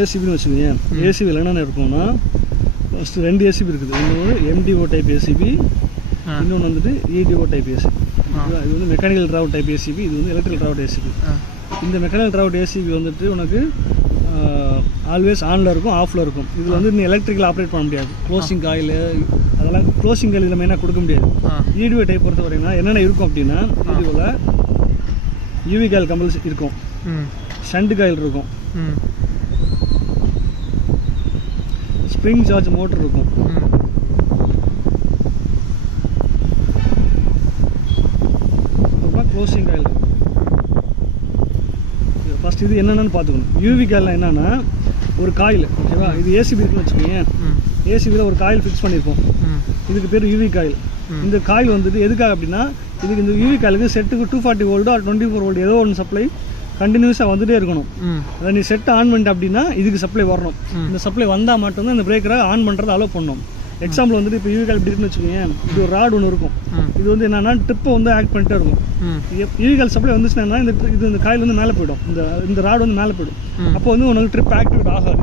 ஏசிபின்னு வச்சுக்கோங்க. ஏசிபியில் என்னென்ன இருக்கும்னா ஃபஸ்ட்டு 2 ஏசிபி இருக்குது. ஒன்று எம்டிஓ டைப் ஏசிபி, இன்னொன்று வந்துட்டு இடிஓ டைப் ஏசிபி. இது வந்து மெக்கானிக்கல் ட்ராவட் டைப் ஏசிபி, இது வந்து எலக்ட்ரிக்கல் ட்ராவட் ஏசிபி. இந்த மெக்கானிக்கல் ட்ராவட் ஏசிபி வந்துட்டு உனக்கு ஆல்வேஸ் ஆனில் இருக்கும், ஆஃபில் இருக்கும். இதில் வந்து நீ எலக்ட்ரிக்கல் ஆப்ரேட் பண்ண முடியாது. க்ளோசிங் காயில் அதெல்லாம் க்ளோசிங் காயில் இதில் மெயினாக கொடுக்க முடியாது. இடிஓ டைப் பொறுத்த வரைன்னா என்னென்ன இருக்கும் அப்படின்னா, இடிஓவில் யூவி காயில் கம்பல்சரி இருக்கும், ஷண்ட் காயில் இருக்கும், ஸ்ப்ரிங் சார்ஜ் மோட்டர் இருக்கும், அப்புறம் க்ளோசிங் காயில். ஃபஸ்ட் இது என்னென்னு பார்த்துக்கணும். யூவி காயில்னா என்னென்னா ஒரு காயில், ஓகேவா? இது ஏசிபி இருக்குன்னு வச்சுக்கோங்க. ஏசிபியில் ஒரு காயில் ஃபிக்ஸ் பண்ணியிருப்போம், இதுக்கு பேர் யூவி காயில். இந்த காயில் வந்துட்டு எதுக்காக அப்படின்னா, இதுக்கு இந்த யூவி காயிலுக்கு செட்டுக்கு 240 வோல்ட் ஆர் 24 வோல்ட் ஏதோ ஒன்று சப்ளை கண்டினியூஸாக வந்துகிட்டே இருக்கணும். அதை நீ செட்டை ஆன் பண்ணிட்டு அப்படின்னா இதுக்கு சப்ளை வரணும். இந்த சப்ளை வந்தால் மட்டும்தான் இந்த பிரேக்கரை ஆன் பண்ணுறதை அலோவ் பண்ணணும். எக்ஸாம்பிள் வந்துட்டு இப்போ யூவி காயில் இப்படி இருக்குன்னு வச்சுக்கோங்க. இது ஒரு ராட் ஒன்று இருக்கும், இது வந்து என்னன்னா ட்ரிப்பை வந்து ஆக்ட் பண்ணிட்டே இருக்கும். யூவி காயில் சப்ளை வந்துச்சுன்னா இந்த காயில் வந்து மேலே போயிடும், இந்த ராட் வந்து மேலே போயிடும். அப்போ வந்து உனக்கு ட்ரிப் ஆக்டிவேட் ஆகாது.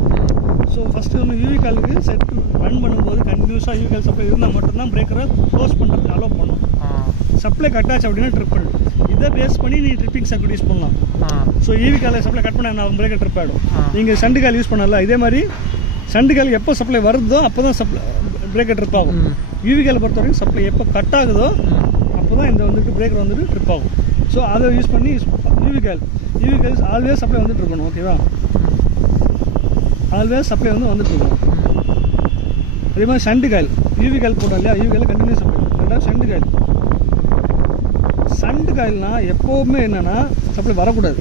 ஸோ ஃபஸ்ட்டு வந்து யூவி காலுக்கு செட் ரன் பண்ணும்போது கண்டினியூஸாக யூவி காயில் சப்ளை இருந்தால் மட்டும்தான் பிரேக்கரை க்ளோஸ் பண்ணுறதுக்கு அலோவ் பண்ணணும். சப்ளை கட் ஆச்சு அப்படின்னா ட்ரிப் பண்ணிடும். இதை பேஸ் பண்ணி நீ ட்ரிப்பிங் சர்க்யூட் யூஸ் பண்ணலாம். So UV coil supply cut பண்ண பிரேக்கர் ட்ரிப் ஆகிடும். நீங்கள் ஷண்ட் காயில் யூஸ் பண்ணல, இதே மாதிரி ஷண்ட் காயில் எப்போ சப்ளை வருதோ அப்போ தான் பிரேக்கர் ட்ரிப் ஆகும். யூவி காயில் பொறுத்த வரைக்கும் சப்ளை எப்போ கட் ஆகுதோ அப்போ தான் இந்த வந்துட்டு பிரேக்கர் வந்துட்டு ட்ரிப் ஆகும். ஸோ அதை யூஸ் பண்ணி யூவி காயில் ஆல்வேஸ் சப்ளை வந்துட்டு இருக்கணும், ஓகேவா? ஆல்வேஸ் சப்ளை வந்து வந்துட்டு இருக்கணும். அதே மாதிரி ஷண்ட் காயில், யூவி காயில் போட்டோம் இல்லையா, யூவி காயில் கண்டினியூஸ் சப்ளை. ரெண்டாவது ஷண்ட் காயில்னா எப்போவுமே என்னென்னா சப்ளை வரக்கூடாது.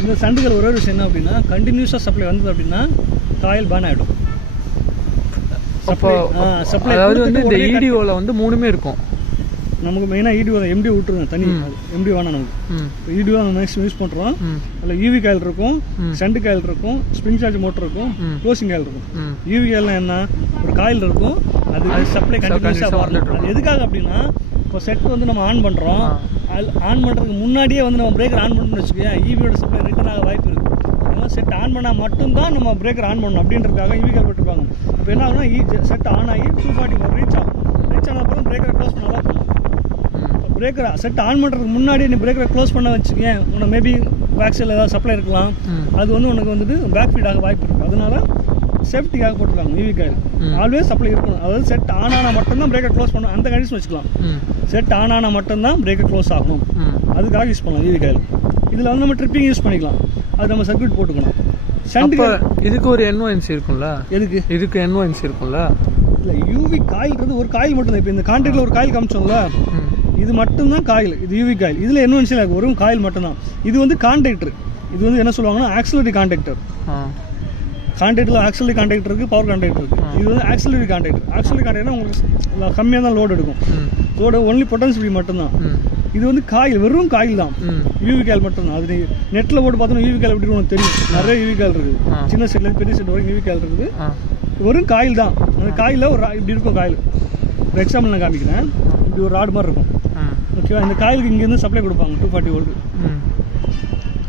இந்த ஷண்ட் காயில் ஒரே விஷயம் என்ன அப்படின்னா, கண்டினியூஸாக சப்ளை வந்தது அப்படின்னா காயில் பேன் ஆகிடும். சப்ளை அதாவது வந்து இந்த இடிஓவில் வந்து 3மே இருக்கும். நமக்கு மெயினாக இடிஓ எம்டி விட்டுருங்க, தனி எம்டி வேணாம் நமக்கு. இடிஓ நம்ம மேக்ஸிமம் யூஸ் பண்ணுறோம். அதில் யூவி காயில் இருக்கும், ஷண்ட் காயில் இருக்கும், ஸ்ப்ரிங் சார்ஜ் மோட்டர் இருக்கும், க்ளோசிங் காயில் இருக்கும். யூவி காயில்னா என்ன, ஒரு காயில் இருக்கும், அது சப்ளை கண்டினியூஸாக வரணும். அது எதுக்காக அப்படின்னா, இப்போ செட் வந்து நம்ம ஆன் பண்ணுறோம், ஆன் பண்ணுறதுக்கு முன்னாடியே வந்து நம்ம பிரேக்கர் ஆன் பண்ணணும்னு வச்சுக்கோங்க, ஈவியோட சப்ளை ரிட்டர்ன் ஆக வாய்ப்பு இருக்குது. அதனால் செட் ஆன் பண்ணால் மட்டும்தான் நம்ம பிரேக்கர் ஆன் பண்ணணும் அப்படின்றதுக்காக ஈவி காயில் விட்டுருப்பாங்க. இப்போ என்ன ஆகுனா செட் ஆன் ஆகி 240 ரீச் ஆகும். ரீச் ஆன அப்புறம் பிரேக்கரை க்ளோஸ் பண்ணலாம். பிரேக்கரை செட் ஆன் பண்ணுறதுக்கு முன்னாடி நீ பிரேக்கரை க்ளோஸ் பண்ண வச்சுக்கேன், உனக்கு மேபி பேக் சைடில் ஏதாவது சப்ளை இருக்கலாம், அது வந்து உனக்கு வந்துட்டு பேக் ஃபீட் ஆக வாய்ப்பு இருக்குது. அதனால சேஃப்டிக்காக போட்டுருக்காங்க யூவி காயில். ஆல்வேஸ் சப்ளை இருக்கணும். அதாவது செட் ஆன் ஆனால் மட்டும்தான் பிரேக்கர் க்ளோஸ் பண்ணணும், அந்த கண்டிஷன் வச்சுக்கலாம். செட் ஆன் ஆனால் மட்டும்தான் பிரேக்கர் க்ளோஸ் ஆகணும், அதுக்காக யூஸ் பண்ணலாம் யூவி காயில். இதில் வந்து நம்ம ட்ரிப்பிங் யூஸ் பண்ணிக்கலாம், அது நம்ம சர்க்யூட் போட்டுக்கணும். இதுக்கு ஒரு NONC இருக்கும்ல, இதுக்கு NONC இருக்கும்ல. இல்லை, யூவி காயில்ன்றது ஒரு காயில் மட்டும்தான். இப்போ இந்த கான்ட்ராக்டில் ஒரு காயில் காமிச்சோம்ல, இது மட்டும்தான் காயில், இது யூவி காயில். இதில் NONC இருக்கு, ஒரு காயில் மட்டும்தான். இது வந்து கான்டாக்டர், இது வந்து என்ன சொல்லுவாங்கன்னா ஆக்சிலரி கான்டாக்டர். கான்டாக்டில் ஆக்சிலரி கான்டாக்டர் இருக்குது, பவர் கான்டாக்டர் இருக்குது. இது வந்து ஆக்சிலரி கான்டாக்டர். ஆக்சிலரி கான்டாக்டர்னா உங்களுக்கு கம்மியாக தான் லோடு எடுக்கும், லோடு ஒன்லி பொட்டன்சிட்டி மட்டும்தான். இது வந்து காயில், வெறும் காயில் தான், யூவி காயில் மட்டும்தான். அது நீங்கள் நெட்டில் போட்டு பார்த்தோன்னா யூவி காயில் எப்படி உனக்கு தெரியும், நிறைய யூவி காயில் இருக்குது, சின்ன செட்லேருந்து பெரிய செட் வரைக்கும் யூவி காயில் இருக்குது. வெறும் காயில் தான். அந்த காயில் ஒரு இப்படி இருக்கும் காயில். ஒரு எக்ஸாம்பிள் நான் காமிக்கிறேன். இப்படி ஒரு ராடு மாதிரி இருக்கும், ஓகேவா? இந்த காயிலுக்கு இங்கேருந்து சப்ளை கொடுப்பாங்க 240 வோல்ட்.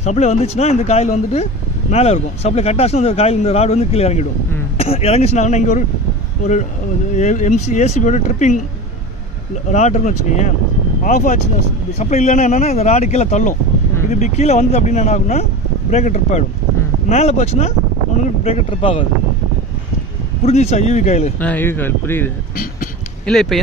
சப்ளை வந்துச்சுன்னா இந்த காயில் வந்துட்டு மேலே இருக்கும். சப்ளை கட் ஆச்சுன்னா இந்த காயில், இந்த ராடு வந்து கீழே இறங்கிடும். இறங்கிச்சுனாங்கன்னா இங்கே ஒரு ஏசிபியோட ட்ரிப்பிங் ராட் இருக்குன்னு வச்சுக்கோங்க. ஆஃப் ஆச்சுன்னா சப்ளை இல்லைன்னா என்னென்னா இந்த ராடு கீழே தள்ளும். இது இப்படி கீழே வந்தது அப்படின்னா என்ன ஆகுனா பிரேக்கர் ட்ரிப் ஆகிடும். மேலே போச்சுன்னா உனக்கு பிரேக்கர் ட்ரிப் ஆகாது. புரிஞ்சிச்சா யூவி காயில்? யூவி காயில் புரியுது. இல்லை இப்போ